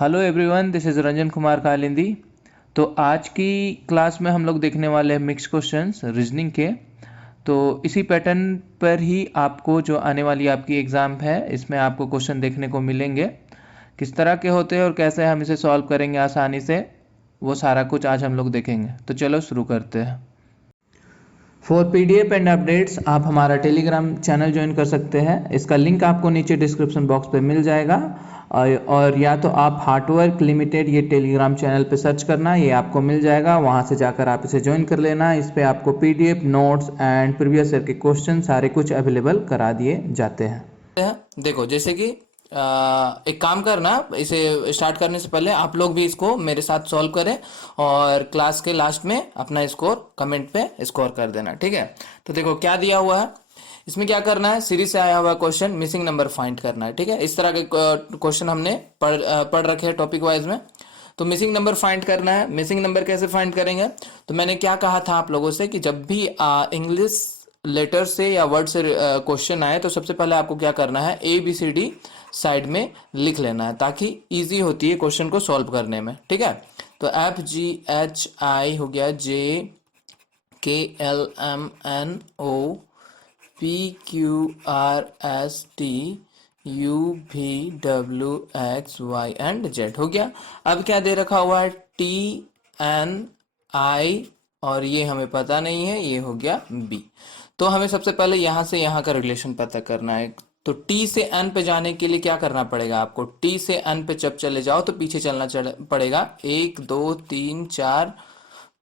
Hello everyone, this is Ranjan Kumar Kalindi. तो आज की क्लास में हम लोग देखने वाले हैं मिक्स क्वेश्चंस रीजनिंग के। तो इसी पैटर्न पर ही आपको जो आने वाली आपकी एग्ज़ाम है इसमें आपको क्वेश्चन देखने को मिलेंगे। किस तरह के होते हैं और कैसे हम इसे सॉल्व करेंगे आसानी से, वो सारा कुछ आज हम लोग देखेंगे। तो चलो शुरू करते हैं। फॉर PDF एंड अपडेट्स आप हमारा टेलीग्राम चैनल ज्वाइन कर सकते हैं। इसका लिंक आपको नीचे डिस्क्रिप्शन बॉक्स पे मिल जाएगा। और या तो आप हार्डवर्क लिमिटेड ये टेलीग्राम चैनल पे सर्च करना, ये आपको मिल जाएगा। वहाँ से जाकर आप इसे ज्वाइन कर लेना। इस पे आपको PDF notes and previous year के क्वेश्चन सारे कुछ अवेलेबल करा दिए जाते हैं। देखो, जैसे कि एक काम करना, इसे स्टार्ट करने से पहले आप लोग भी इसको मेरे साथ सॉल्व करें और क्लास के लास्ट में अपना स्कोर कमेंट पे स्कोर कर देना, ठीक है। तो देखो क्या दिया हुआ है, इसमें क्या करना है, सीरीज से आया हुआ क्वेश्चन मिसिंग नंबर फाइंड करना है, ठीक है। इस तरह के क्वेश्चन हमने पढ़ रखे हैं टॉपिक वाइज में। तो मिसिंग नंबर फाइंड करना है। मिसिंग नंबर कैसे फाइंड करेंगे, तो मैंने क्या कहा था आप लोगों से कि जब भी इंग्लिश लेटर से या वर्ड से क्वेश्चन आए तो सबसे पहले आपको क्या करना है, ABCD साइड में लिख लेना है ताकि इजी होती है क्वेश्चन को सॉल्व करने में, ठीक है। तो FGHI हो गया, JKLMNOPQRSTUVWXY एंड Z हो गया। अब क्या दे रखा हुआ है, TNI, और ये हमें पता नहीं है, ये हो गया B। तो हमें सबसे पहले यहाँ से यहाँ का रिलेशन पता करना है। तो T से N पे जाने के लिए क्या करना पड़ेगा आपको, T से N पे जब चले जाओ तो पीछे चलना पड़ेगा, 1 2 3 4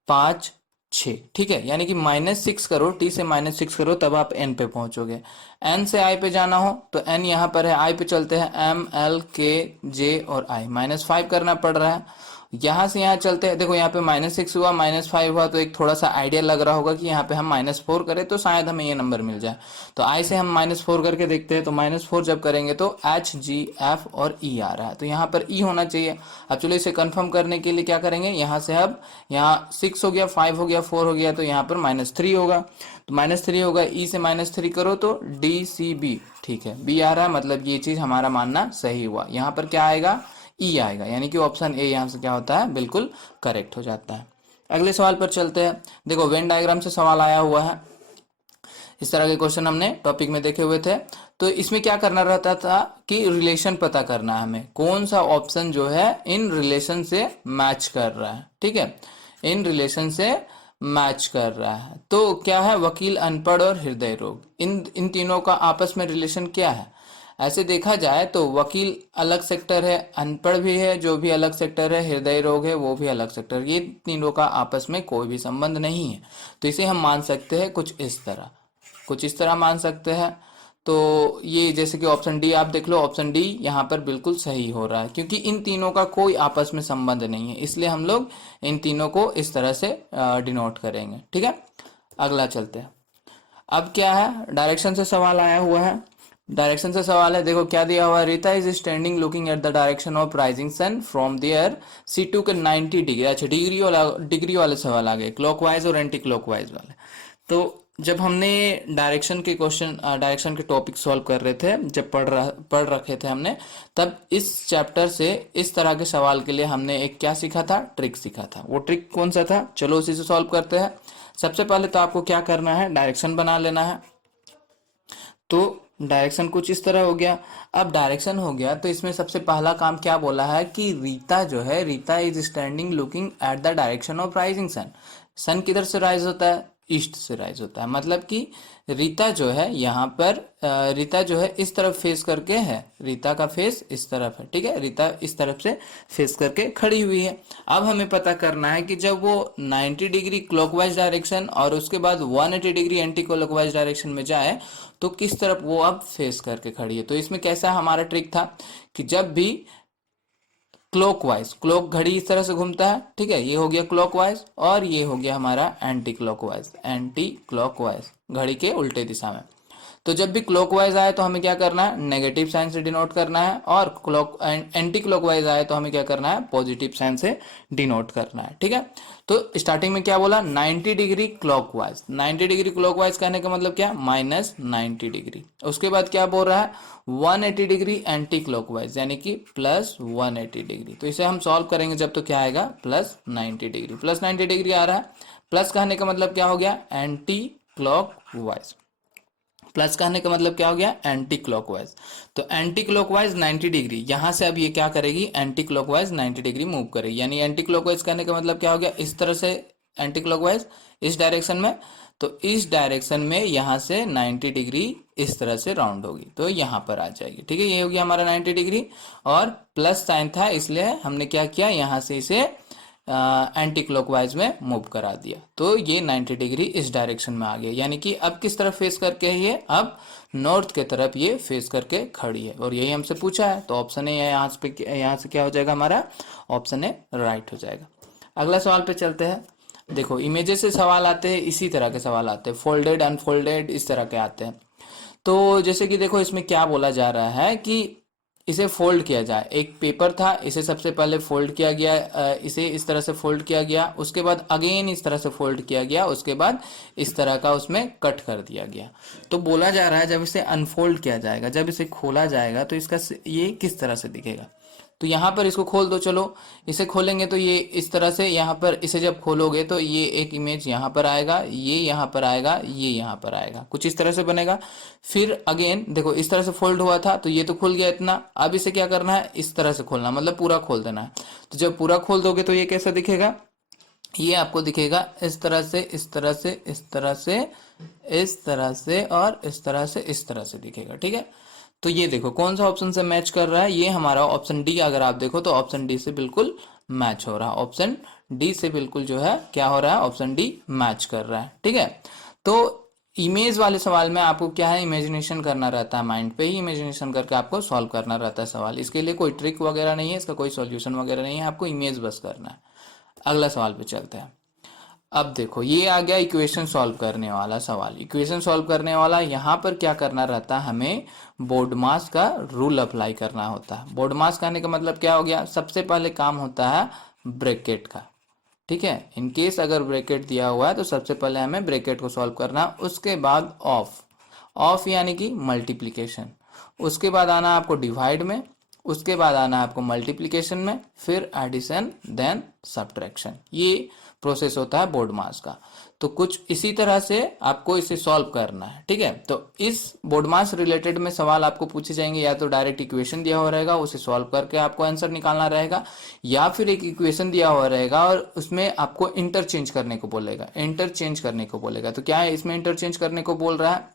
5 6, ठीक है। यानी कि -6 करो, T से -6 करो तब आप N पे पहुंचोगे। N से I पे जाना हो तो N यहाँ पर है, I पे चलते हैं, MLKJ और I, -5 करना पड़ रहा है। यहाँ से यहाँ चलते हैं, देखो यहाँ पे -6 हुआ, -5 हुआ, तो एक थोड़ा सा आइडिया लग रहा होगा कि यहाँ पे हम -4 करें तो शायद हमें ये नंबर मिल जाए। तो I से हम -4 करके देखते हैं। तो -4 जब करेंगे तो HGF और E आ रहा है, तो यहाँ पर E होना चाहिए। अब चलो इसे कंफर्म करने के लिए क्या करेंगे, यहाँ से अब यहाँ 6 हो गया, 5 हो गया, 4 हो गया, तो यहाँ पर -3 होगा। तो -3 होगा, E से -3 करो तो DCB, ठीक है, B आ रहा है, मतलब ये चीज हमारा मानना सही हुआ। यहाँ पर क्या आएगा, E आएगा, यानी कि ऑप्शन A यहाँ से क्या होता है, बिल्कुल करेक्ट हो जाता है। अगले सवाल पर चलते हैं। देखो वेन डायग्राम से सवाल आया हुआ है, इस तरह के क्वेश्चन हमने टॉपिक में देखे हुए थे। तो इसमें क्या करना रहता था कि रिलेशन पता करना है हमें, कौन सा ऑप्शन जो है इन रिलेशन से मैच कर रहा है, ठीक है, इन रिलेशन से मैच कर रहा है। तो क्या है, वकील, अनपढ़ और हृदय रोग, इन तीनों का आपस में रिलेशन क्या है। ऐसे देखा जाए तो वकील अलग सेक्टर है, अनपढ़ भी है जो भी अलग सेक्टर है, हृदय रोग है वो भी अलग सेक्टर, ये तीनों का आपस में कोई भी संबंध नहीं है। तो इसे हम मान सकते हैं कुछ इस तरह मान सकते हैं। तो ये जैसे कि ऑप्शन डी आप देख लो, ऑप्शन डी यहाँ पर बिल्कुल सही हो रहा है, क्योंकि इन तीनों का कोई आपस में संबंध नहीं है, इसलिए हम लोग इन तीनों को इस तरह से डिनोट करेंगे, ठीक है। अगला चलते हैं। अब क्या है, डायरेक्शन से सवाल आया हुआ है। डायरेक्शन से सवाल है, देखो क्या दिया हुआ है, Rita is standing looking at the direction of rising sun from there C2 के 90 डिग्री। अच्छा, डिग्री वाले सवाल आ गए, क्लॉकवाइज और एंटी क्लॉकवाइज वाले। तो जब हमने डायरेक्शन के टॉपिक सॉल्व कर रहे थे, जब पढ़ रखे थे हमने, तब इस चैप्टर से इस तरह के सवाल के लिए हमने एक क्या सीखा था, ट्रिक सीखा था। वो ट्रिक कौन सा था, चलो उसी से सॉल्व करते हैं। सबसे पहले तो आपको क्या करना है, डायरेक्शन बना लेना है। तो डायरेक्शन कुछ इस तरह हो गया। अब डायरेक्शन हो गया तो इसमें सबसे पहला काम क्या बोला है कि रीता जो है, Rita is standing looking at the direction of rising sun. Sun किधर से राइज होता है, ईस्ट से राइज होता है, मतलब कि रीता जो है यहाँ पर रीता जो है इस तरफ फेस करके है, रीता का फेस इस तरफ है, ठीक है, रीता इस तरफ से फेस करके खड़ी हुई है। अब हमें पता करना है कि जब वो 90 डिग्री क्लॉकवाइज डायरेक्शन और उसके बाद 180 डिग्री एंटी क्लॉकवाइज डायरेक्शन में जाए तो किस तरफ वो अब फेस करके खड़ी है। तो इसमें कैसा हमारा ट्रिक था कि जब भी क्लॉकवाइज, क्लॉक घड़ी इस तरह से घूमता है, ठीक है, ये हो गया क्लॉकवाइज और ये हो गया हमारा एंटी क्लॉकवाइज, घड़ी के उल्टे दिशा में। तो जब भी क्लॉकवाइज आए तो हमें क्या करना है, नेगेटिव साइन से डिनोट करना है, और एंटी क्लॉकवाइज आए तो हमें क्या करना है, पॉजिटिव साइन से डिनोट करना है। ठीक है, तो स्टार्टिंग में क्या बोला, 90 डिग्री क्लॉकवाइज। 90 डिग्री क्लॉकवाइज कहने का मतलब क्या, माइनस 90 डिग्री। उसके बाद क्या बोल रहा है, 180 डिग्री एंटी क्लॉकवाइज, यानी कि प्लस 180 डिग्री। तो इसे हम सॉल्व करेंगे जब, तो क्या आएगा, प्लस 90 डिग्री। प्लस 90 डिग्री आ रहा है, प्लस कहने का मतलब क्या हो गया, एंटी क्लॉकवाइज। प्लस कहने का मतलब क्या हो गया, एंटी क्लॉकवाइज। तो एंटी क्लॉकवाइज 90 डिग्री, यहां से अब ये क्या करेगी, एंटी क्लॉकवाइज 90 डिग्री मूव करेगी। यानी एंटी क्लॉकवाइज कहने का मतलब क्या हो गया, इस तरह से एंटी क्लॉकवाइज, इस डायरेक्शन में। तो इस डायरेक्शन में यहां से 90 डिग्री इस तरह से राउंड होगी, तो यहां पर आ जाएगी। ठीक है, ये हो गया हमारा 90 डिग्री, और प्लस साइन था इसलिए हमने क्या किया, यहां से इसे एंटी क्लॉकवाइज में मूव करा दिया। तो ये 90 डिग्री इस डायरेक्शन में आ गया। यानी कि अब किस तरफ फेस करके है ये, अब नॉर्थ के तरफ ये फेस करके खड़ी है, और यही हमसे पूछा है। तो ऑप्शन ए यहाँ से क्या हो जाएगा हमारा, ऑप्शन ए राइट हो जाएगा। अगला सवाल पे चलते हैं। देखो, इमेजेस से सवाल आते हैं, इसी तरह के सवाल आते हैं, फोल्डेड अनफोल्डेड इस तरह के आते हैं। तो जैसे कि देखो, इसमें क्या बोला जा रहा है कि इसे फोल्ड किया जाए। एक पेपर था, इसे सबसे पहले फोल्ड किया गया, इसे इस तरह से फोल्ड किया गया, उसके बाद अगेन इस तरह से फोल्ड किया गया, उसके बाद इस तरह का उसमें कट कर दिया गया। तो बोला जा रहा है जब इसे अनफोल्ड किया जाएगा, जब इसे खोला जाएगा, तो इसका ये किस तरह से दिखेगा। तो यहाँ पर इसको खोल दो, चलो इसे खोलेंगे तो ये इस तरह से, यहाँ पर इसे जब खोलोगे तो ये एक इमेज यहाँ पर आएगा, ये यहाँ पर आएगा, ये यहाँ पर आएगा, कुछ इस तरह से बनेगा। फिर अगेन देखो, इस तरह से फोल्ड हुआ था तो ये तो खुल गया इतना, अब इसे क्या करना है, इस तरह से खोलना, मतलब पूरा खोल देना है। तो जब पूरा खोल दोगे तो ये कैसा दिखेगा, ये आपको दिखेगा इस तरह से, इस तरह से, इस तरह से, इस तरह से, और इस तरह से, इस तरह से दिखेगा। ठीक है, तो ये देखो कौन सा ऑप्शन से मैच कर रहा है, ये हमारा ऑप्शन डी। अगर आप देखो तो ऑप्शन डी से बिल्कुल मैच हो रहा है, ऑप्शन डी से बिल्कुल जो है क्या हो रहा है, ऑप्शन डी मैच कर रहा है। ठीक है, तो इमेज वाले सवाल में आपको क्या है, इमेजिनेशन करना रहता है, माइंड पे ही इमेजिनेशन करके आपको सॉल्व करना रहता है सवाल। इसके लिए कोई ट्रिक वगैरह नहीं है, इसका कोई सॉल्यूशन वगैरह नहीं है, आपको इमेज बस करना है। अगला सवाल पे चलते हैं। अब देखो, ये आ गया इक्वेशन सॉल्व करने वाला सवाल। इक्वेशन सॉल्व करने वाला, यहाँ पर क्या करना रहता है, हमें बोर्डमास का रूल अप्लाई करना होता है। बोर्डमास कहने का मतलब क्या हो गया, सबसे पहले काम होता है ब्रैकेट का। ठीक है, इन केस अगर ब्रैकेट दिया हुआ है तो सबसे पहले हमें ब्रैकेट को सॉल्व करना, उसके बाद ऑफ, ऑफ यानी कि मल्टीप्लिकेशन, उसके बाद आना आपको डिवाइड में, उसके बाद आना आपको मल्टीप्लिकेशन में, फिर एडिशन, देन सब्ट्रैक्शन। ये प्रोसेस होता है बोर्ड मास का। तो कुछ इसी तरह से आपको इसे सॉल्व करना है। ठीक है, तो इस बोर्ड मास रिलेटेड में सवाल आपको पूछे जाएंगे, या तो डायरेक्ट इक्वेशन दिया हुआ रहेगा, उसे सॉल्व करके आपको आंसर निकालना रहेगा, या फिर एक इक्वेशन दिया हुआ रहेगा और उसमें आपको इंटरचेंज करने को बोलेगा, इंटरचेंज करने को बोलेगा। तो क्या है इसमें इंटरचेंज करने को बोल रहा है,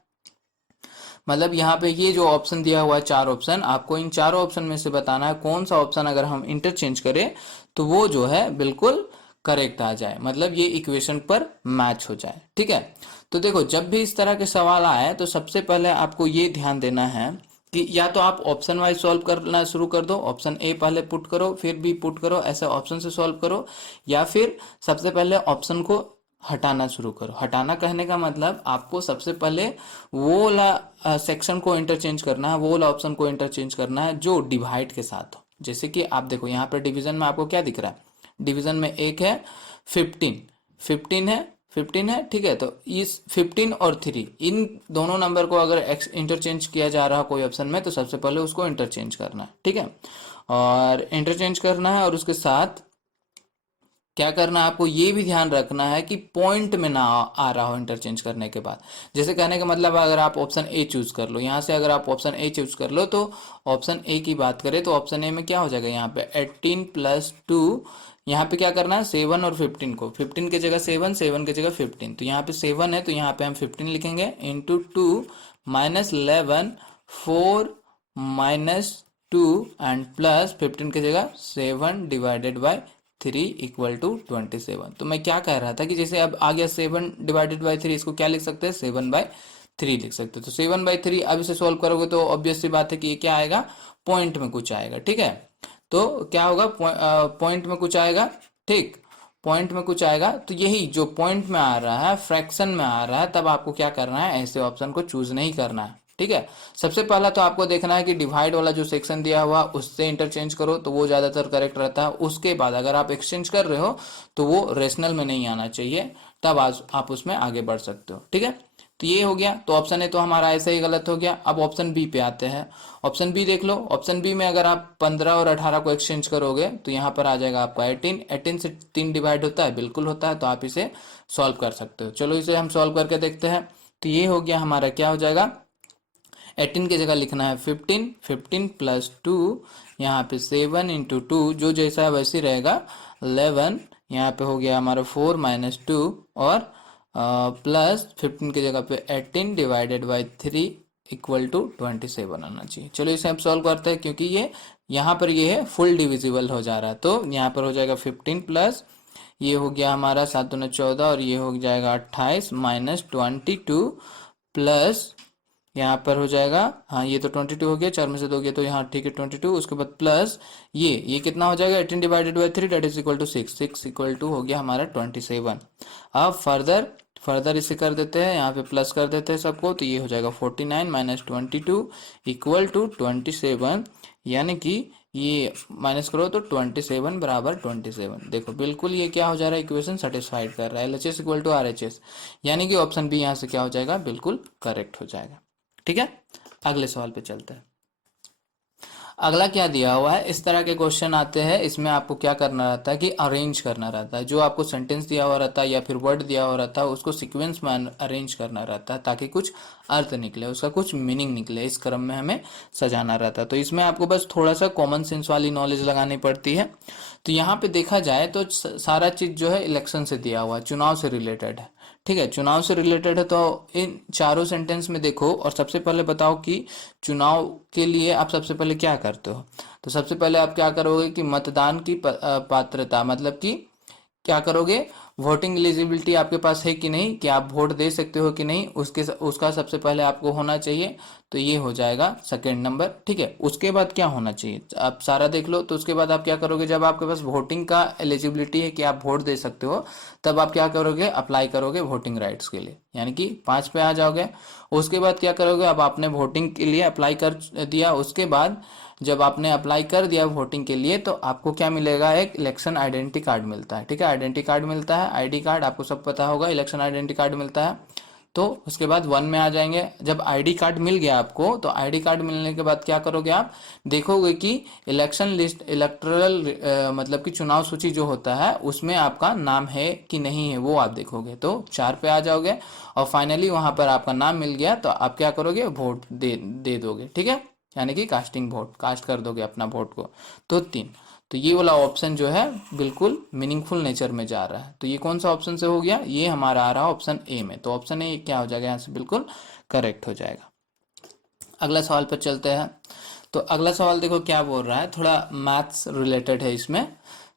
मतलब यहाँ पे ये जो ऑप्शन दिया हुआ है, चार ऑप्शन, आपको इन चारों ऑप्शन में से बताना है कौन सा ऑप्शन अगर हम इंटरचेंज करें तो वो जो है बिल्कुल करेक्ट आ जाए, मतलब ये इक्वेशन पर मैच हो जाए। ठीक है, तो देखो, जब भी इस तरह के सवाल आए तो सबसे पहले आपको ये ध्यान देना है कि या तो आप ऑप्शन वाइज सॉल्व करना शुरू कर दो, ऑप्शन ए पहले पुट करो फिर बी पुट करो, ऐसे ऑप्शन से सॉल्व करो, या फिर सबसे पहले ऑप्शन को हटाना शुरू करो। हटाना कहने का मतलब आपको सबसे पहले वो वाला सेक्शन को इंटरचेंज करना है, वो वाला ऑप्शन को इंटरचेंज करना है जो डिवाइड के साथ हो। जैसे कि आप देखो यहाँ पर डिवीजन में आपको क्या दिख रहा है, डिवीजन में एक है 15, 15 है, 15 है। ठीक है, तो इस 15 और 3 इन दोनों नंबर को अगर इंटरचेंज किया जा रहा है कोई ऑप्शन में, तो सबसे पहले उसको इंटरचेंज करना है। ठीक है, और इंटरचेंज करना है, और उसके साथ क्या करना है, आपको ये भी ध्यान रखना है कि पॉइंट में ना आ रहा हो इंटरचेंज करने के बाद। जैसे कहने का मतलब, अगर आप ऑप्शन ए चूज कर लो, यहाँ से अगर आप ऑप्शन ए चूज कर लो, तो ऑप्शन ए की बात करें तो ऑप्शन ए में क्या हो जाएगा, यहाँ पे 18 + 2, यहाँ पे क्या करना है 7 और 15 को, 15 की जगह 7, 7 की जगह 15, तो यहाँ पे 7 है तो यहाँ पे हम 15 लिखेंगे, इंटू 2 -11 4 -2 एंड प्लस 15 की जगह 7 डिवाइडेड बाई 3 = 27। तो मैं क्या कह रहा था कि जैसे अब आ गया 7 डिवाइडेड बाई 3, इसको क्या लिख सकते हैं 7/3 लिख सकते हैं। तो 7/3 अब इसे सॉल्व करोगे तो ऑब्वियस सी बात है कि ये क्या आएगा, पॉइंट में कुछ आएगा। ठीक है, तो क्या होगा, पॉइंट में कुछ आएगा। ठीक, पॉइंट में कुछ आएगा तो यही जो पॉइंट में आ रहा है, फ्रैक्शन में आ रहा है, तब आपको क्या करना है, ऐसे ऑप्शन को चूज नहीं करना है। ठीक है, सबसे पहला तो आपको देखना है कि डिवाइड वाला जो सेक्शन दिया हुआ उससे इंटरचेंज करो, तो वो ज्यादातर करेक्ट रहता है। उसके बाद अगर आप एक्सचेंज कर रहे हो तो वो रेशनल में नहीं आना चाहिए, तब आज आप उसमें आगे बढ़ सकते हो। ठीक है, तो ये हो गया। तो ऑप्शन ए तो हमारा ऐसे ही गलत हो गया। अब ऑप्शन बी पे आते हैं। ऑप्शन बी देख लो। ऑप्शन बी में अगर आप 15 और 18 को एक्सचेंज करोगे तो यहाँ पर आ जाएगा आपका 18। 18 से 3 डिवाइड होता है, बिल्कुल होता है, तो आप इसे सॉल्व कर सकते हो। चलो इसे हम सॉल्व करके देखते हैं। तो ये हो गया हमारा, क्या हो जाएगा, 18 की जगह लिखना है 15, 15 प्लस 2, यहाँ पे 7 इंटू 2, जो जैसा है वैसे ही रहेगा, 11, यहाँ पे हो गया हमारा 4 माइनस 2, और प्लस 15 की जगह पे 18 डिवाइडेड बाई 3 इक्वल टू 27 आना चाहिए। चलो इसे हम सॉल्व करते हैं, क्योंकि ये यहाँ पर ये है फुल डिविजिबल हो जा रहा है, तो यहाँ पर हो जाएगा 15 प्लस, ये हो गया हमारा 7 दूना 14, और ये हो जाएगा 28 माइनस 22 प्लस, यहाँ पर हो जाएगा, हाँ ये तो 22 हो गया, 4 में से 2 गया तो यहाँ ठीक है 22, उसके बाद प्लस ये कितना हो जाएगा, 18 divided by 3 that is equal to 6, 6 equal to हो गया हमारा 27। अब फर्दर इसे कर देते हैं, यहाँ पे प्लस कर देते हैं सबको, तो ये हो जाएगा 49 माइनस 22 इक्वल टू 27, यानी कि ये माइनस करो तो 27 बराबर 27। देखो बिल्कुल ये क्या हो जा रहा है, इक्वेशन सेटिस्फाइड कर रहा है, LHS इक्वल टू RHS, यानी कि ऑप्शन बी यहाँ से क्या हो जाएगा, बिल्कुल करेक्ट हो जाएगा। ठीक है, अगले सवाल पे चलते हैं। अगला क्या दिया हुआ है, इस तरह के क्वेश्चन आते हैं, इसमें आपको क्या करना रहता है कि अरेंज करना रहता है। जो आपको सेंटेंस दिया हुआ रहता है या फिर वर्ड दिया हुआ रहता है, उसको सीक्वेंस में अरेंज करना रहता है, ताकि कुछ अर्थ निकले, उसका कुछ मीनिंग निकले, इस क्रम में हमें सजाना रहता है। तो इसमें आपको बस थोड़ा सा कॉमन सेंस वाली नॉलेज लगानी पड़ती है। तो यहाँ पे देखा जाए तो सारा चीज जो है इलेक्शन से दिया हुआ है, चुनाव से रिलेटेड है। ठीक है, चुनाव से रिलेटेड है, तो इन चारों सेंटेंस में देखो, और सबसे पहले बताओ कि चुनाव के लिए आप सबसे पहले क्या करते हो। तो सबसे पहले आप क्या करोगे कि मतदान की पात्रता, मतलब कि क्या करोगे, वोटिंग एलिजिबिलिटी आपके पास है कि नहीं, कि आप वोट दे सकते हो कि नहीं, उसका सबसे पहले आपको होना चाहिए। तो ये हो जाएगा सेकंड नंबर। ठीक है, उसके बाद क्या होना चाहिए, आप सारा देख लो। तो उसके बाद आप क्या करोगे, जब आपके पास वोटिंग का एलिजिबिलिटी है कि आप वोट दे सकते हो, तब आप क्या करोगे, अप्लाई करोगे वोटिंग राइट्स के लिए, यानी कि 5 पे आ जाओगे। उसके बाद क्या करोगे, अब आपने वोटिंग के लिए अप्लाई कर दिया, उसके बाद जब आपने अप्लाई कर दिया वोटिंग के लिए, तो आपको क्या मिलेगा, एक इलेक्शन आइडेंटिटी कार्ड मिलता है। ठीक है, आइडेंटिटी कार्ड मिलता है, आईडी कार्ड, आपको सब पता होगा, इलेक्शन आइडेंटिटी कार्ड मिलता है। तो उसके बाद 1 में आ जाएंगे। जब आईडी कार्ड मिल गया आपको, तो आईडी कार्ड मिलने के बाद क्या करोगे, आप देखोगे कि इलेक्शन लिस्ट, इलेक्टोरल मतलब कि चुनाव सूची जो होता है, उसमें आपका नाम है कि नहीं है, वो आप देखोगे। तो 4 पे आ जाओगे, और फाइनली वहां पर आपका नाम मिल गया, तो आप क्या करोगे, वोट दे दोगे। ठीक है, यानी कि कास्टिंग वोट, कास्ट कर दोगे अपना वोट को। तो 3, तो ये वाला ऑप्शन जो है बिल्कुल मीनिंगफुल नेचर में जा रहा है। तो ये कौन सा ऑप्शन से हो गया, ये हमारा आ रहा है ऑप्शन ए में। तो ऑप्शन ए क्या हो जाएगा, यहाँ से बिल्कुल करेक्ट हो जाएगा। अगला सवाल पर चलते हैं। तो अगला सवाल देखो क्या बोल रहा है, थोड़ा मैथ्स रिलेटेड है इसमें।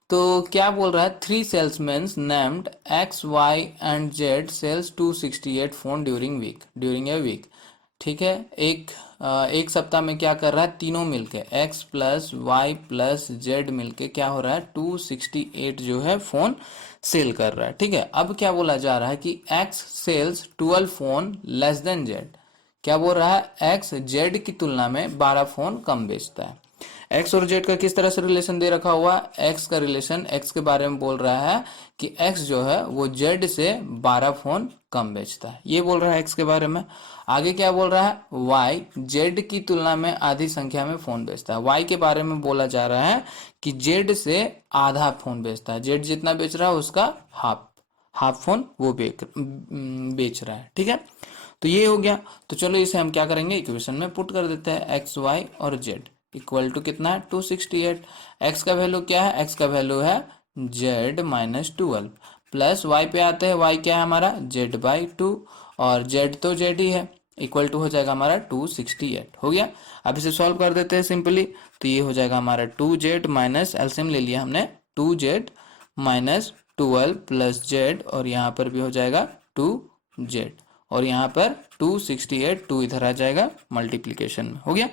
तो क्या बोल रहा है, 3 salesman named X, Y and Z sells 268 phone during a week. ठीक है, एक सप्ताह में क्या कर रहा है, तीनों मिलके x plus Y plus Z मिलके क्या हो रहा है, 268 जो है फोन सेल कर रहा है। ठीक है, अब क्या बोला जा रहा है कि x sells 12 phone less than z। क्या बोल रहा है, x z की तुलना में 12 फोन कम बेचता है। एक्स और जेड का किस तरह से रिलेशन दे रखा हुआ है, एक्स का रिलेशन, एक्स के बारे में बोल रहा है कि एक्स जो है वो जेड से 12 फोन कम बेचता है, ये बोल रहा है एक्स के बारे में। आगे क्या बोल रहा है, वाई जेड की तुलना में आधी संख्या में फोन बेचता है। वाई के बारे में बोला जा रहा है कि जेड से आधा फोन बेचता है, जेड जितना बेच रहा है उसका हाफ फोन वो बेच रहा है। ठीक है, तो ये हो गया। तो चलो इसे हम क्या करेंगे, इक्वेशन में पुट कर देते हैं, एक्स वाई और जेड इक्वल टू कितना है, 268। एक्स का वैल्यू क्या है, एक्स का वैल्यू है जेड माइनस 12, प्लस वाई पे आते हैं, वाई क्या है हमारा, जेड बाई 2, और जेड तो जेड ही है, इक्वल टू हो जाएगा हमारा 268। हो गया, अब इसे सॉल्व कर देते हैं सिंपली। तो ये हो जाएगा हमारा 2z माइनस, एलसीएम ले लिया हमने, 2z माइनस 12 प्लस जेड, और यहाँ पर भी हो जाएगा 2z, और यहाँ पर 268, 2 इधर आ जाएगा मल्टीप्लीकेशन में। हो गया,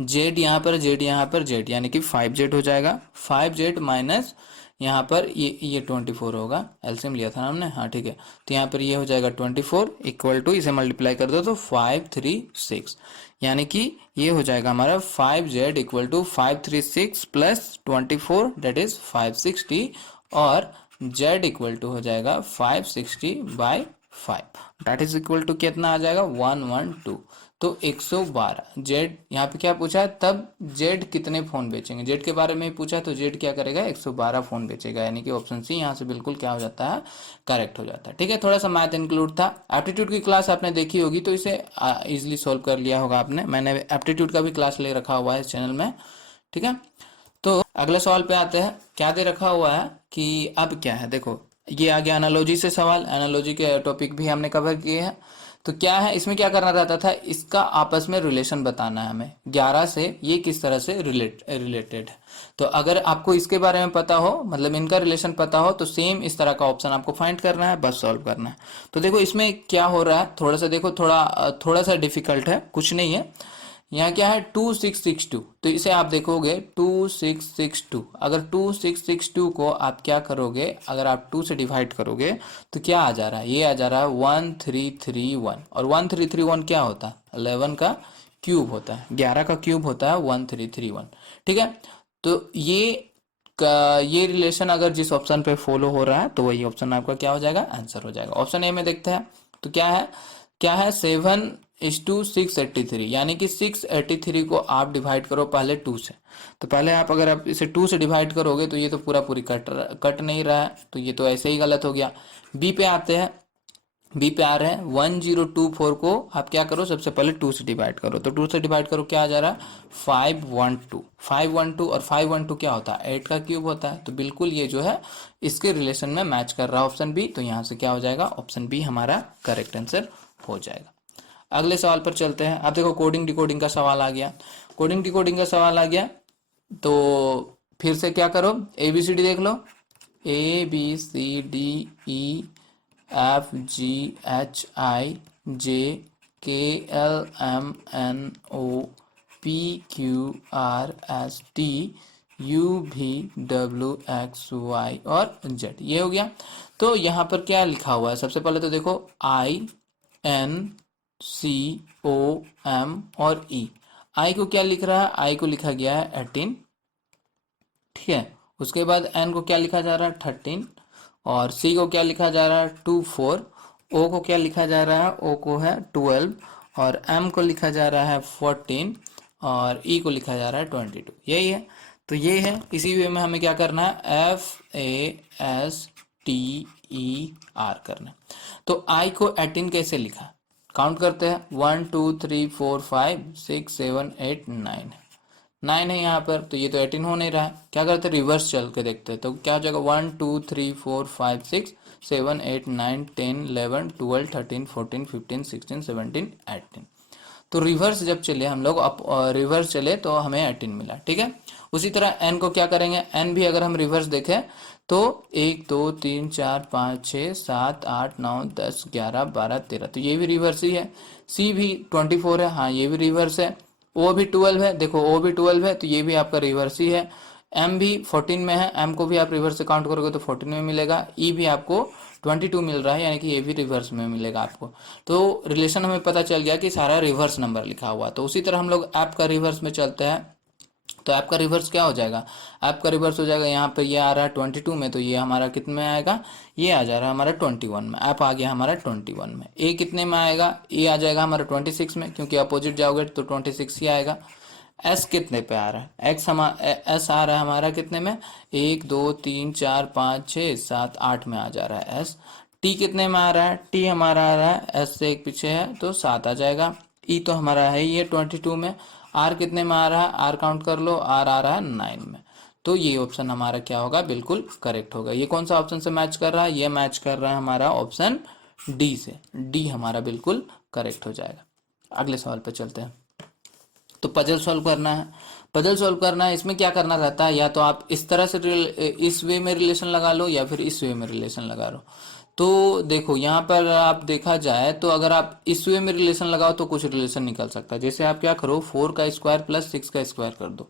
जेड यहाँ पर, जेड यहाँ पर, जेड यानी कि 5z हो जाएगा। 5z माइनस यहाँ पर ये 24 होगा, एलसीएम लिया था ना हमने, हाँ ठीक है। तो यहाँ पर ये हो जाएगा 24 इक्वल टू, इसे मल्टीप्लाई कर दो तो 536, यानी कि ये हो जाएगा हमारा 5z equal to 536 plus 24 that is 560, और z इक्वल टू हो जाएगा 560/5 दैट इज इक्वल टू कितना आ जाएगा 112। तो 112 जेड यहाँ पे क्या पूछा है, तब जेड कितने फोन बेचेंगे, जेड के बारे में पूछा तो जेड क्या करेगा 112 फोन बेचेगा, यानी कि ऑप्शन सी यहाँ से बिल्कुल क्या हो जाता है, करेक्ट हो जाता है। ठीक है, थोड़ा सा मैथ इंक्लूड था। एप्टीट्यूड की क्लास आपने देखी होगी तो इसे इजिली सोल्व कर लिया होगा आपने, मैंने एप्टीट्यूड का भी क्लास ले रखा हुआ है इस चैनल में। ठीक है, तो अगले सवाल पे आते हैं। क्या दे रखा हुआ है कि अब क्या है, देखो ये आ गया एनालॉजी से सवाल, एनालॉजी के टॉपिक भी हमने कवर किए हैं। तो क्या है इसमें, क्या करना रहता था, इसका आपस में रिलेशन बताना है हमें, 11 से ये किस तरह से रिलेटेड है। तो अगर आपको इसके बारे में पता हो, मतलब इनका रिलेशन पता हो, तो सेम इस तरह का ऑप्शन आपको फाइंड करना है, बस सॉल्व करना है। तो देखो इसमें क्या हो रहा है, थोड़ा सा देखो, थोड़ा सा डिफिकल्ट है, कुछ नहीं है। यहाँ क्या है 2662, तो इसे आप देखोगे 2662, अगर 2662 को आप क्या करोगे, अगर आप 2 से डिवाइड करोगे तो क्या आ जा रहा है, ये आ जा रहा है 1331, और 1331 क्या होता है, 11 का क्यूब होता है, 11 का क्यूब होता है 1331। ठीक है, तो ये रिलेशन अगर जिस ऑप्शन पे फॉलो हो रहा है तो वही ऑप्शन आपका क्या हो जाएगा, आंसर हो जाएगा। ऑप्शन ए में देखते हैं, तो क्या है 7:683, यानी कि 683 को आप डिवाइड करो पहले 2 से। तो पहले अगर आप इसे 2 से डिवाइड करोगे तो ये तो पूरी कट नहीं रहा है, तो ये तो ऐसे ही गलत हो गया। बी पे आते हैं, बी पे आ रहे हैं 1024 को आप क्या करो, सबसे पहले 2 से डिवाइड करो, तो 2 से डिवाइड करो क्या आ जा रहा है 512 और 512 क्या होता है 8 का क्यूब होता है। तो बिल्कुल ये जो है इसके रिलेशन में मैच कर रहा है ऑप्शन बी, तो यहाँ से क्या हो जाएगा, ऑप्शन बी हमारा करेक्ट आंसर हो जाएगा। अगले सवाल पर चलते हैं। अब देखो कोडिंग डिकोडिंग का सवाल आ गया, कोडिंग डिकोडिंग का सवाल आ गया, तो फिर से क्या करो, ABCD देख लो, ABCDEFGHIJKLMNOPQRSTUVWXY और Z, ये हो गया। तो यहाँ पर क्या लिखा हुआ है, सबसे पहले तो देखो INCOM और E। I को क्या लिख रहा है, I को लिखा गया है 18, ठीक है। उसके बाद N को क्या लिखा जा रहा है 13, और C को क्या लिखा जा रहा है 24, O को क्या लिखा जा रहा है, O को है 12, और M को लिखा जा रहा है 14, और E को लिखा जा रहा है 22, यही है। तो ये है, इसी वे में हमें क्या करना है, FASTER करना है। तो I को 18 कैसे लिखा, काउंट करते हैं, 1 2 3 4 5 6 7 8 9 9 है यहाँ पर, तो ये तो 18 हो नहीं रहा है। क्या करते हैं, रिवर्स चल के देखते हैं, तो क्या हो जाएगा 1 2 3 4 5 6 7 8 9 10 11 12 13 14 15 16 17 18। तो रिवर्स जब चले हम लोग, अप रिवर्स चले तो हमें 18 मिला, ठीक है। उसी तरह एन को क्या करेंगे, एन भी अगर हम रिवर्स देखें तो 1 2 3 4 5 6 7 8 9 10 11 12 13, तो ये भी रिवर्स ही है। सी भी 24 है, हाँ ये भी रिवर्स है। ओ भी 12 है, देखो ओ भी 12 है, तो ये भी आपका रिवर्स ही है। एम भी 14 में है, एम को भी आप रिवर्स से काउंट करोगे तो 14 में मिलेगा। ई भी आपको 22 मिल रहा है, यानी कि ये भी रिवर्स में मिलेगा आपको। तो रिलेशन हमें पता चल गया कि सारा रिवर्स नंबर लिखा हुआ। तो उसी तरह हम लोग ऐप का रिवर्स में चलते हैं, तो ऐप का रिवर्स क्या हो जाएगा, ऐप का रिवर्स हो जाएगा, यहाँ पर ये आ रहा है 22 में, तो ये हमारा कितने में आएगा, ये आ जा रहा है हमारा 21 में, ऐप आ गया हमारा 21 में। ए कितने में आएगा, ए आ जाएगा हमारा 26 में, क्योंकि अपोजिट जाओगे तो 26 ही आएगा। एस कितने पे आ रहा है, एस आ रहा है हमारा कितने में, 1 2 3 4 5 6 7 8 में आ जा रहा है एस। टी कितने में आ रहा है, टी हमारा आ रहा है एस से एक पीछे है तो 7 आ जाएगा। ई तो हमारा है ये 22 में। आर कितने में आ रहा है, आर काउंट कर लो, आर आ रहा है 9 में। तो ये ऑप्शन हमारा क्या होगा, बिल्कुल करेक्ट होगा। ये कौन सा ऑप्शन से मैच कर रहा है, ये मैच कर रहा है हमारा ऑप्शन डी से, डी हमारा बिल्कुल करेक्ट हो जाएगा। अगले सवाल पर चलते हैं। तो पजल सॉल्व करना है, पजल सॉल्व करना है, इसमें क्या करना रहता है, या तो आप इस तरह से इस वे में रिलेशन लगा लो या फिर इस वे में रिलेशन लगा लो। तो देखो यहाँ पर आप देखा जाए तो अगर आप इस वे में रिलेशन लगाओ तो कुछ रिलेशन निकल सकता है। जैसे आप क्या करो, 4 का स्क्वायर प्लस 6 का स्क्वायर कर दो,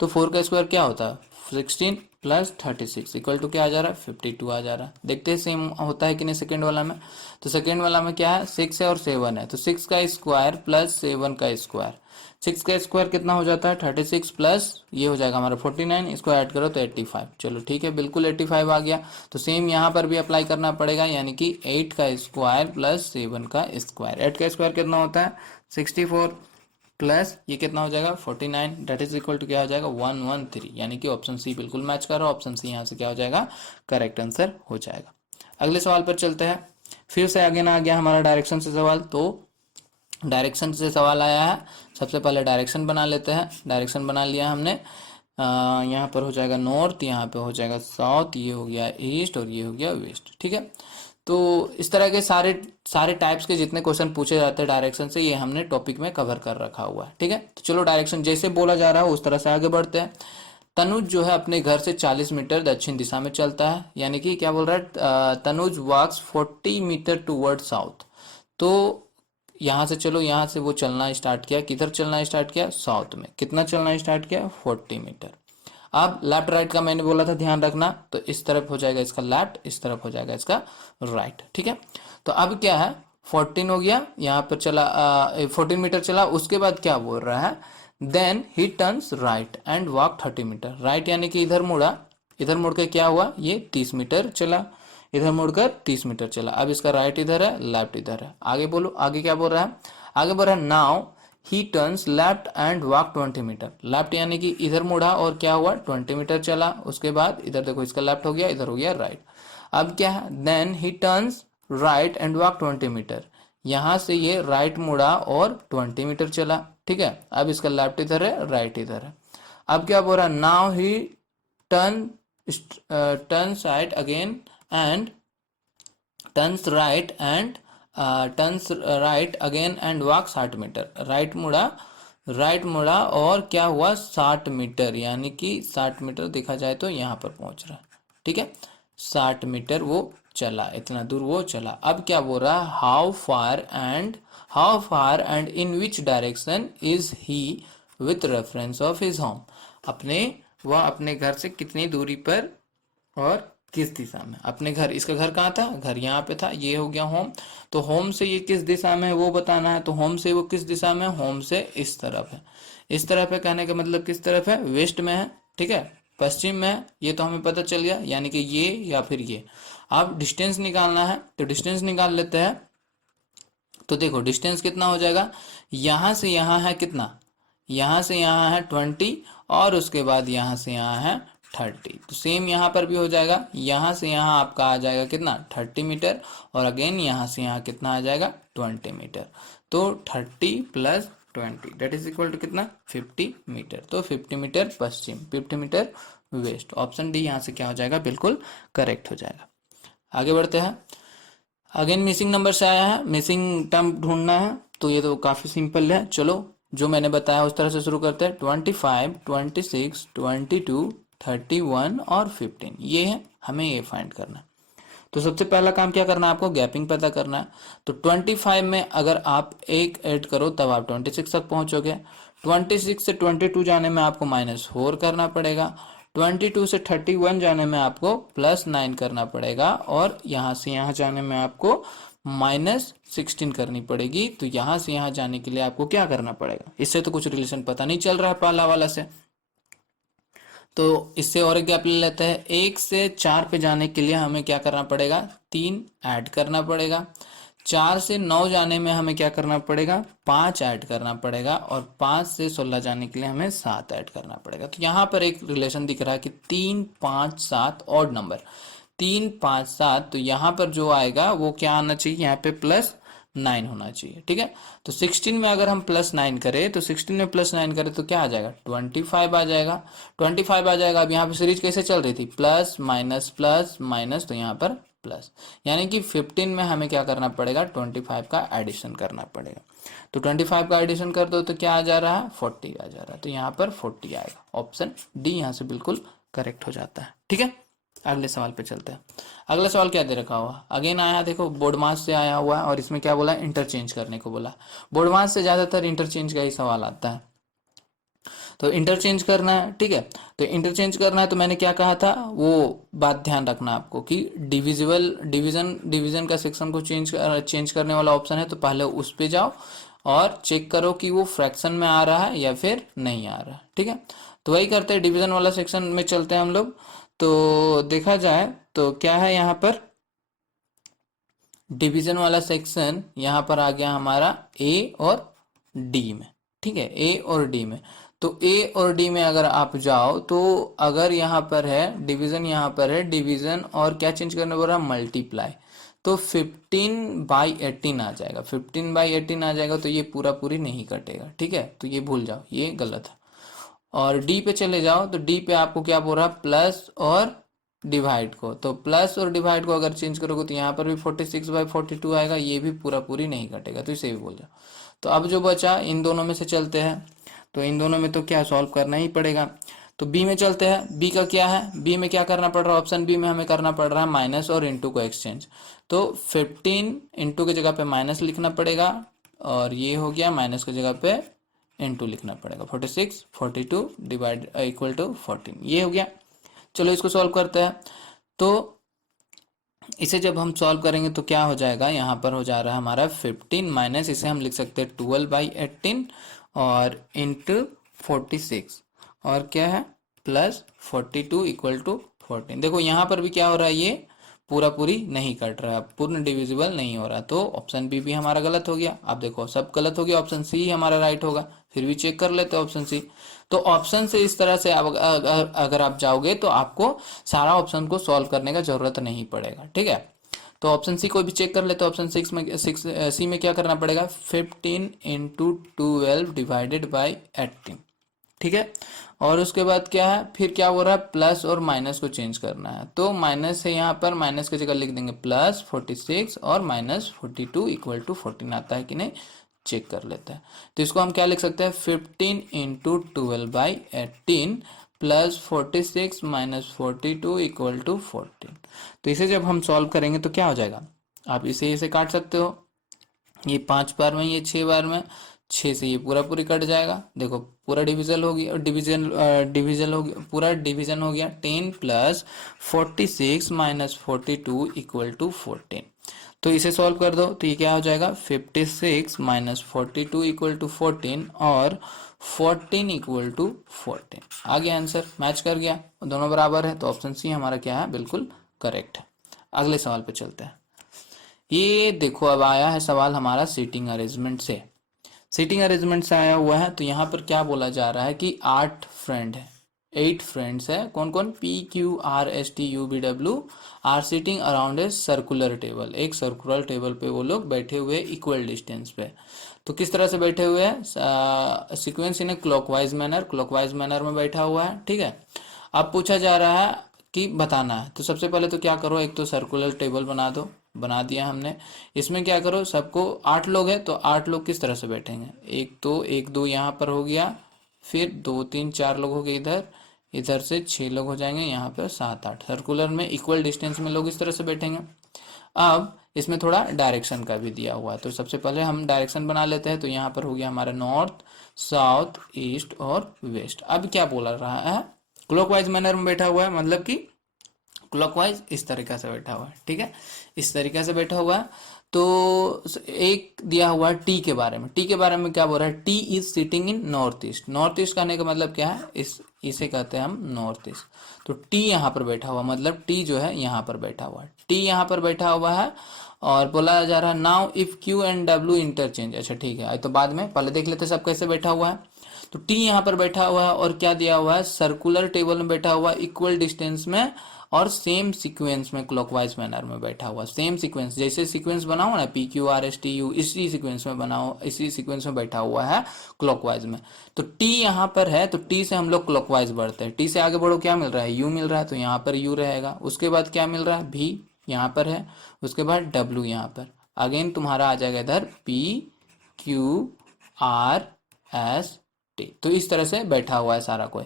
तो 4 का स्क्वायर क्या होता है, 16 प्लस 36 इक्वल टू क्या आ जा रहा है, 52 आ जा रहा है। देखते हैं सेम होता है कि नहीं सेकेंड वाला में। तो सेकेंड वाला में क्या है, 6 है और 7 है, तो 6 का स्क्वायर प्लस 7 का स्क्वायर, 6 का स्क्वायर कितना हो जाता है, 36 प्लस ये हो जाएगा हमारा 49, इसको ऐड करो तो 85। चलो ठीक है, बिल्कुल 85 आ गया। तो सेम यहाँ पर भी अप्लाई करना पड़ेगा, यानी कि 8 का स्क्वायर प्लस 7 का स्क्वायर। 8 का स्क्वायर कितना होता है, 64 प्लस ये कितना हो जाएगा, 49, डेट इज इक्वल टू क्या हो जाएगा, 113। यानी कि ऑप्शन सी बिल्कुल मैच कर रहा है, ऑप्शन सी यहाँ से क्या हो जाएगा, करेक्ट आंसर हो जाएगा। अगले सवाल पर चलते हैं। फिर से आगे ना आ गया हमारा डायरेक्शन से सवाल। तो डायरेक्शन से सवाल आया है, सबसे पहले डायरेक्शन बना लेते हैं। डायरेक्शन बना लिया हमने। यहाँ पर हो जाएगा नॉर्थ, यहाँ पे हो जाएगा साउथ, ये हो गया ईस्ट और ये हो गया वेस्ट। ठीक है, तो इस तरह के सारे सारे टाइप्स के जितने क्वेश्चन पूछे जाते हैं डायरेक्शन से, ये हमने टॉपिक में कवर कर रखा हुआ है। ठीक है, तो चलो डायरेक्शन जैसे बोला जा रहा है उस तरह से आगे बढ़ते हैं। तनुज जो है अपने घर से 40 मीटर दक्षिण दिशा में चलता है, यानी कि क्या बोल रहा है, तनुज वॉक्स 40 मीटर टूवर्ड साउथ। तो यहाँ से चलो, यहाँ से वो चलना स्टार्ट किया, किधर चलना स्टार्ट किया, साउथ में। कितना चलना स्टार्ट किया, 40 मीटर। अब लेफ्ट राइट का मैंने बोला था ध्यान रखना, तो इस तरफ हो जाएगा इसका लेफ्ट, इस तरफ हो जाएगा इसका राइट। ठीक है, तो अब क्या है, 14 हो गया, यहाँ पर चला 14 मीटर चला। उसके बाद क्या बोल रहा है, then he turns right and walk 30 metre. Right यानी कि इधर मुड़ा, इधर मुड़ के क्या हुआ, ये 30 मीटर चला, इधर मुड़कर 30 मीटर चला। अब इसका राइट इधर है, लेफ्ट इधर है। आगे बोलो, आगे क्या बोल रहा है, आगे बोल रहा है now he turns left and walk 20 metre. Left यानी कि इधर मुड़ा और क्या हुआ, 20 मीटर चला। उसके बाद इधर देखो, इसका लेफ्ट हो गया, इधर हो गया राइट। अब क्या है, then he turns right and walk 20 metre. यहाँ से ये राइट मुड़ा और 20 मीटर चला। ठीक है, अब इसका लेफ्ट इधर है, राइट इधर है। अब क्या बोल रहा है, now he turn turns right again and turns right and turns right again and walk 60 metre. Right मुड़ा, राइट मुड़ा और क्या हुआ, 60 मीटर, यानी कि 60 मीटर देखा जाए तो यहाँ पर पहुंच रहा है। ठीक है, 60 मीटर वो चला, इतना दूर वो चला। अब क्या बोल रहा है, how far and in which direction is he with reference of his home. वह अपने घर से कितनी दूरी पर और किस दिशा में। अपने घर, इसका घर कहाँ था, घर यहाँ पे था, ये हो गया होम। तो होम से ये किस दिशा में है वो बताना है। तो होम से वो किस दिशा में है, होम से इस तरफ है। इस तरफ है कहने का मतलब किस तरफ है, वेस्ट में है। ठीक है, पश्चिम में है, ये तो हमें पता चल गया, यानी कि ये या फिर ये। अब डिस्टेंस निकालना है, तो डिस्टेंस निकाल लेते हैं। तो देखो डिस्टेंस कितना हो जाएगा, यहाँ से यहाँ है कितना, यहाँ से यहाँ है 20 और उसके बाद यहाँ से यहाँ है 30। तो सेम यहाँ पर भी हो जाएगा, यहाँ से यहाँ आपका आ जाएगा कितना, 30 मीटर और अगेन यहाँ से यहाँ कितना आ जाएगा, 20 मीटर। तो 30 plus 20 that is equal to कितना, 50 मीटर। तो 50 मीटर पश्चिम, 50 मीटर वेस्ट। ऑप्शन डी यहाँ से क्या हो जाएगा, बिल्कुल करेक्ट हो जाएगा। आगे बढ़ते हैं। अगेन मिसिंग नंबर से आया है, मिसिंग टर्म ढूंढना है। तो ये तो काफ़ी सिंपल है, चलो जो मैंने बताया उस तरह से शुरू करते हैं। 25, 26, 22, 31 और 15, ये है, हमें ये फाइंड करना है। तो सबसे पहला काम क्या करना है, आपको गैपिंग पता करना है। तो 25 में अगर आप एक ऐड करो तब आप 26 तक पहुंचोगे। 26 से 22 जाने में आपको -4 करना पड़ेगा। 22 से 31 जाने में आपको +9 करना पड़ेगा और यहाँ से यहाँ जाने में आपको -16 करनी पड़ेगी। तो यहाँ से यहाँ जाने के लिए आपको क्या करना पड़ेगा, इससे तो कुछ रिलेशन पता नहीं चल रहा है पहला वाला से, तो इससे और एक गैप ले लेते हैं। 1 से 4 पे जाने के लिए हमें क्या करना पड़ेगा, 3 ऐड करना पड़ेगा। 4 से 9 जाने में हमें क्या करना पड़ेगा, 5 ऐड करना पड़ेगा और 5 से 16 जाने के लिए हमें 7 ऐड करना पड़ेगा। तो यहाँ पर एक रिलेशन दिख रहा है कि 3, 5, 7 ऑड नंबर, 3, 5, 7। तो यहाँ पर जो आएगा वो क्या आना चाहिए, यहाँ पे +9 होना चाहिए। ठीक है, तो 16 में अगर हम +9 करें, तो 16 में +9 करें तो क्या आ जाएगा, 25 आ जाएगा। 25 आ जाएगा। अब यहाँ पे सीरीज कैसे चल रही थी, प्लस माइनस प्लस माइनस, तो यहाँ पर प्लस, यानी कि 15 में हमें क्या करना पड़ेगा, 25 का एडिशन करना पड़ेगा। तो 25 का एडिशन कर दो तो क्या आ जा रहा है, 40 आ जा रहा है। तो यहाँ पर 40 आएगा। ऑप्शन डी यहाँ से बिल्कुल करेक्ट हो जाता है। ठीक है, अगले सवाल पे चलते हैं। अगला सवाल क्या दे रखा हुआ, अगेन आया, देखो बोर्ड मास से आया हुआ है और इसमें क्या बोला, इंटरचेंज करने को बोला। बोर्ड मास से ज्यादातर इंटरचेंज का ही सवाल आता है, तो इंटरचेंज करना है, ठीक है। तो इंटरचेंज करना है, तो मैंने क्या कहा था वो बात ध्यान रखना आपको कि डिविजिबल डिवीजन डिवीजन का सेक्शन को चेंज करने वाला ऑप्शन है, तो पहले उस पे जाओ और चेक करो कि वो फ्रैक्शन में आ रहा है या फिर नहीं आ रहा है, ठीक है। तो वही करते हैं, डिवीजन वाला सेक्शन में चलते हैं हम लोग। तो देखा जाए तो क्या है यहाँ पर, डिवीजन वाला सेक्शन यहाँ पर आ गया हमारा ए और डी में, ठीक है, ए और डी में। तो ए और डी में अगर आप जाओ तो अगर यहाँ पर है डिवीजन, यहाँ पर है डिवीजन और क्या चेंज करने बोल रहा है, मल्टीप्लाई, तो 15/18 आ जाएगा, 15/18 आ जाएगा, तो ये पूरा पूरी नहीं कटेगा, ठीक है, तो ये भूल जाओ, ये गलत है। और डी पे चले जाओ तो डी पे आपको क्या बोल रहा है, प्लस और डिवाइड को, तो प्लस और डिवाइड को अगर चेंज करोगे तो यहाँ पर भी 46/42 आएगा, ये भी पूरा पूरी नहीं कटेगा, तो इसे भी बोल जाओ। तो अब जो बचा इन दोनों में से चलते हैं, तो इन दोनों में तो क्या सॉल्व करना ही पड़ेगा। तो बी में चलते हैं, बी का क्या है, बी में क्या करना पड़ रहा है, ऑप्शन बी में हमें करना पड़ रहा है माइनस और इंटू को एक्सचेंज। तो 15 इंटू की जगह पे माइनस लिखना पड़ेगा, और ये हो गया माइनस की जगह पे इंटू लिखना पड़ेगा, 46 42 डिवाइड इक्वल टू 14, ये हो गया। चलो इसको सॉल्व करते हैं। तो इसे जब हम सॉल्व करेंगे तो क्या हो जाएगा, यहाँ पर हो जा रहा है हमारा 15 माइनस, इसे हम लिख सकते हैं 12/18 और इंटू 46, और क्या है प्लस 42 इक्वल टू 14। देखो यहाँ पर भी क्या हो रहा है, ये पूरा पूरी नहीं कट रहा है, पूर्ण डिविजिबल नहीं हो रहा, तो ऑप्शन बी भी हमारा गलत हो गया। अब देखो सब गलत हो गया, ऑप्शन सी ही हमारा राइट होगा, फिर भी चेक कर लेते हैं ऑप्शन सी। तो ऑप्शन से इस तरह से अगर आप जाओगे तो आपको सारा ऑप्शन को सॉल्व करने का जरूरत नहीं पड़ेगा, ठीक है। तो ऑप्शन सी को भी चेक कर लेते हैं, ऑप्शन सिक्स सी में क्या करना पड़ेगा, 15 इंटू 12 डिवाइडेड बाई 18, ठीक है। और उसके बाद क्या है, फिर क्या हो रहा है, प्लस और माइनस को चेंज करना है, तो माइनस है यहाँ पर, माइनस की जगह लिख देंगे प्लस 46 और माइनस 42 इक्वल टू 14 आता है कि नहीं, चेक कर लेते हैं। तो इसको हम क्या लिख सकते हैं, 15 into 12/18 plus 46 minus 42 equal to 14। तो इसे जब हम सॉल्व करेंगे तो क्या हो जाएगा, आप इसे काट सकते हो, ये 5 बार में, ये 6 बार में, 6 से ये पूरा पूरी कट जाएगा, देखो पूरा डिविजन हो गया, डिविजन हो गया, पूरा डिवीजन हो गया, 10 प्लस 46 माइनस 42 इक्वल टू 14। तो इसे सॉल्व कर दो तो ये क्या हो जाएगा, 56 माइनस 42 इक्वल टू 14 और 14 इक्वल टू 14 आ गया, आंसर मैच कर गया, दोनों बराबर है, तो ऑप्शन सी हमारा क्या है, बिल्कुल करेक्ट है। अगले सवाल पे चलते हैं। ये देखो अब आया है सवाल हमारा सीटिंग अरेंजमेंट से, सीटिंग अरेंजमेंट से आया हुआ है। तो यहाँ पर क्या बोला जा रहा है कि 8 फ्रेंड है, 8 फ्रेंड्स है, कौन कौन, PQRSTUVW are sitting around a circular table, एक सर्कुलर टेबल पे वो लोग बैठे हुए इक्वल डिस्टेंस पे। तो किस तरह से बैठे हुए हैं, sequence in A clockwise manner, clockwise manner में बैठा हुआ है, ठीक है। अब पूछा जा रहा है कि बताना है, तो सबसे पहले तो क्या करो, एक तो सर्कुलर टेबल बना दो, बना दिया हमने। इसमें क्या करो, सबको 8 लोग हैं तो 8 लोग किस तरह से बैठेंगे, एक तो 1 2 यहाँ पर हो गया, फिर 2 3 4 लोग हो गए इधर, इधर से 6 लोग हो जाएंगे, यहाँ पर 7 8, सर्कुलर में इक्वल डिस्टेंस में लोग इस तरह से बैठेंगे। अब इसमें थोड़ा डायरेक्शन का भी दिया हुआ है, तो सबसे पहले हम डायरेक्शन बना लेते हैं। तो यहाँ पर हो गया हमारा नॉर्थ साउथ ईस्ट और वेस्ट। अब क्या बोला रहा है, क्लॉकवाइज मैनर में बैठा हुआ है, मतलब कि क्लॉकवाइज इस तरीका से बैठा हुआ है, ठीक है, इस तरीके से बैठा हुआ है। तो एक दिया हुआ है टी के बारे में, टी के बारे में क्या बोल रहा है, T is sitting in north east, north east कहने का मतलब क्या है, इसे कहते हैं हम नॉर्थ ईस्ट। तो टी यहाँ पर बैठा हुआ, मतलब टी जो है यहाँ पर बैठा हुआ है, टी यहाँ पर बैठा हुआ है। और बोला जा रहा है now if Q and W interchange, अच्छा ठीक है, तो बाद में पहले देख लेते सब कैसे बैठा हुआ है। तो टी यहाँ पर बैठा हुआ है और क्या दिया हुआ है, सर्कुलर टेबल में बैठा हुआ इक्वल डिस्टेंस में और सेम सीक्वेंस में क्लॉकवाइज मैनर में बैठा हुआ, सेम सीक्वेंस, जैसे सीक्वेंस बनाओ ना PQRSTU, इसी सीक्वेंस में बनाओ, इसी सीक्वेंस में बैठा हुआ है क्लॉकवाइज में। तो टी यहाँ पर है, तो टी से हम लोग क्लॉकवाइज बढ़ते हैं, टी से आगे बढ़ो क्या मिल रहा है, यू मिल रहा है, तो यहाँ पर यू रहेगा। उसके बाद क्या मिल रहा है, भी यहाँ पर है, उसके बाद डब्ल्यू यहाँ पर, अगेन तुम्हारा आ जाएगा इधर PQRST। तो इस तरह से बैठा हुआ है सारा कोई।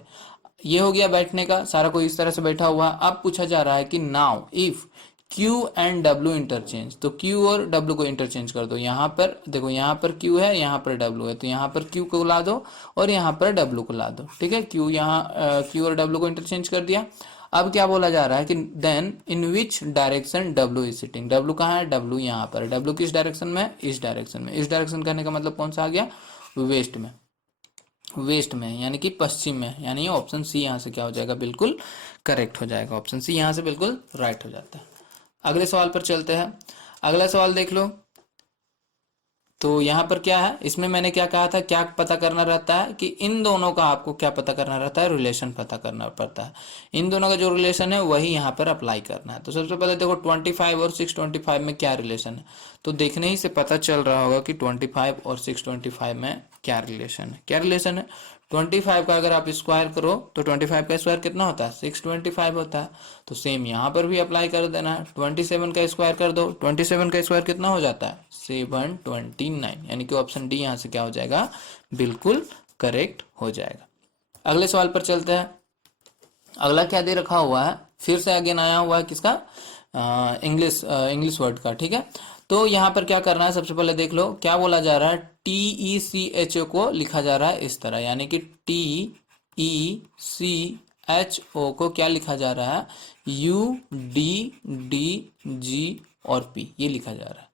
ये हो गया बैठने का, सारा कोई इस तरह से बैठा हुआ है। अब पूछा जा रहा है कि now if Q and W interchange, तो Q और W को इंटरचेंज कर दो। यहाँ पर देखो, यहाँ पर Q है, यहाँ पर W है, तो यहाँ पर Q को ला दो और यहाँ पर W को ला दो। ठीक है, Q यहाँ Q और W को इंटरचेंज कर दिया। अब क्या बोला जा रहा है कि then in which direction W is sitting. W कहाँ है, W यहाँ पर। W किस डायरेक्शन में, इस डायरेक्शन में। इस डायरेक्शन कहने का मतलब कौन सा आ गया, वेस्ट में। वेस्ट में यानी कि पश्चिम में, यानी ऑप्शन सी यहाँ से क्या हो जाएगा, बिल्कुल करेक्ट हो जाएगा। ऑप्शन सी यहाँ से बिल्कुल राइट हो जाता है। अगले सवाल पर चलते हैं। अगला सवाल देख लो। तो यहाँ पर क्या है, इसमें मैंने क्या कहा था, क्या पता करना रहता है कि इन दोनों का आपको क्या पता करना रहता है, रिलेशन पता करना पड़ता है। इन दोनों का जो रिलेशन है वही यहाँ पर अप्लाई करना है। तो सबसे पहले देखो 25 और 625 में क्या रिलेशन है, तो देखने ही से पता चल रहा होगा कि 25 और 625 में क्या रिलेशन है। क्या रिलेशन है, 25 का अगर आप स्क्वायर करो तो 25 का स्क्वायर कितना होता है, 625 होता है। तो सेम यहाँ पर भी अप्लाई कर देना है। 27 का स्क्वायर कर दो, 27 का स्क्वायर कितना हो जाता है, 729, यानी कि ऑप्शन डी यहाँ से क्या हो जाएगा, बिल्कुल करेक्ट हो जाएगा। अगले सवाल पर चलते हैं। अगला क्या दे रखा हुआ है, फिर से अगेन आया हुआ है किसका, इंग्लिश वर्ड का। ठीक है, तो यहाँ पर क्या करना है, सबसे पहले देख लो क्या बोला जा रहा है। TECHO को लिखा जा रहा है इस तरह, यानी कि TECHO को क्या लिखा जा रहा है, UDDG और P, ये लिखा जा रहा है।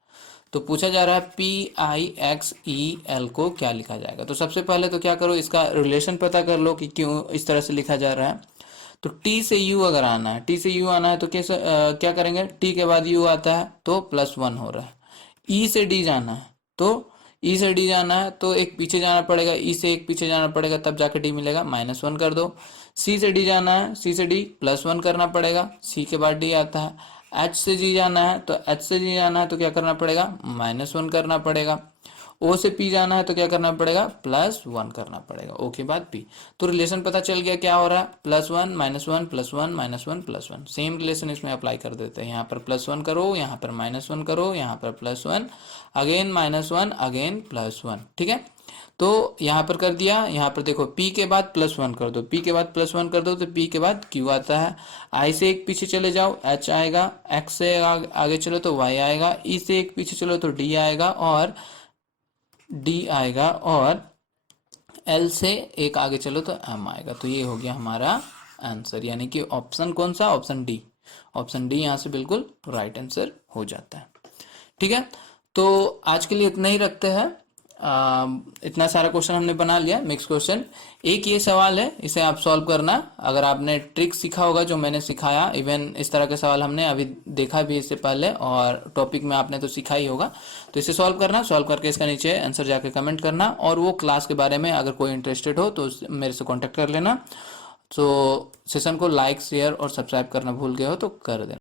तो पूछा जा रहा है PIXEL को क्या लिखा जाएगा। तो सबसे पहले तो क्या करो, इसका रिलेशन पता कर लो कि क्यों इस तरह से लिखा जा रहा है। तो T से U अगर आना है, T से U आना है तो कैसे क्या करेंगे, T के बाद U आता है तो +1 हो रहा है। E से D जाना है, तो E से D जाना है तो एक पीछे जाना पड़ेगा, E से एक पीछे जाना पड़ेगा, तब जाके D मिलेगा, -1 कर दो। C से D जाना है, C से D +1 करना पड़ेगा, C के बाद D आता है। H से G जाना है, तो H से G जाना है तो क्या करना पड़ेगा, -1 करना पड़ेगा। O से P जाना है तो क्या करना पड़ेगा, +1 करना पड़ेगा। O के बाद P। तो रिलेशन पता चल गया क्या हो रहा है, +1 -1 +1 -1 +1। सेम रिलेशन इसमें अप्लाई कर देते हैं। यहाँ पर +1 करो, यहाँ पर -1 करो, यहाँ पर +1, अगेन -1, अगेन +1। ठीक है, तो यहाँ पर कर दिया। यहाँ पर देखो P के बाद +1 कर दो, P के बाद +1 कर दो तो P के बाद Q आता है। I से एक पीछे चले जाओ, H आएगा। X से आगे चलो तो Y आएगा। E से एक पीछे चलो तो D आएगा और D आएगा, और L से एक आगे चलो तो M आएगा। तो ये हो गया हमारा आंसर, यानी कि ऑप्शन कौन सा, ऑप्शन डी। ऑप्शन डी यहाँ से बिल्कुल राइट आंसर हो जाता है। ठीक है, तो आज के लिए इतना ही रखते हैं। इतना सारा क्वेश्चन हमने बना लिया, मिक्स क्वेश्चन। एक ये सवाल है, इसे आप सॉल्व करना। अगर आपने ट्रिक सीखा होगा जो मैंने सिखाया, इवन इस तरह के सवाल हमने अभी देखा भी इससे पहले, और टॉपिक में आपने तो सीखा ही होगा। तो इसे सॉल्व करना, सॉल्व करके इसका नीचे आंसर जाके कमेंट करना। और वो क्लास के बारे में अगर कोई इंटरेस्टेड हो तो मेरे से कॉन्टेक्ट कर लेना। तो सेशन को लाइक, शेयर और सब्सक्राइब करना भूल गए हो तो कर देना।